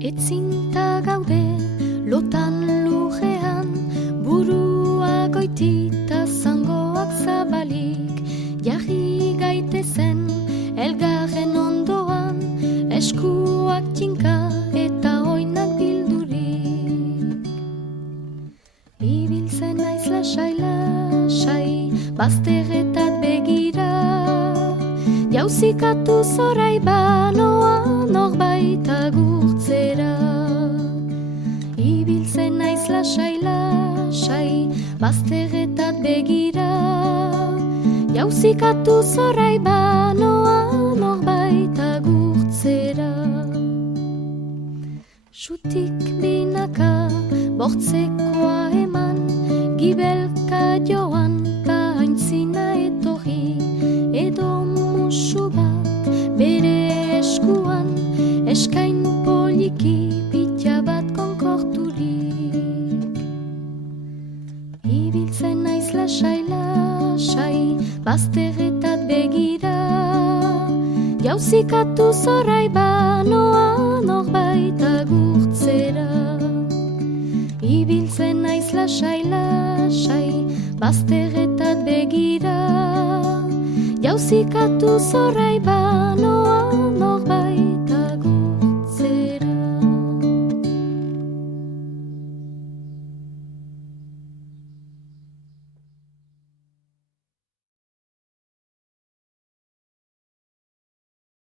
Etzinta gaude lotan lujean, burua goitita zangoak zabalik, jarri gaitezen elgarren ondoan, eskuak tinka eta oinak bildurik. Ibiltzen naiz lasai, bazterretat begira, jauzikatu zorai banoa norbait agurtzera. Ibiltzen naiz lasai, bazterretat begira, jauzikatu zorai banoa norbait agurtzera. Xutik binaka bortzekoa eman, gibelka joan ta aintzina etorri, edo musu bat bere eskuan, eskain poliki pitia bat konkorturik. Ibiltzen naiz lasai, bazterretat begira, jauzikatu zorai banoa norbait agurtzera. Ibiltzen naiz lasai, bazterretat begira, jauzikatu zorai banoa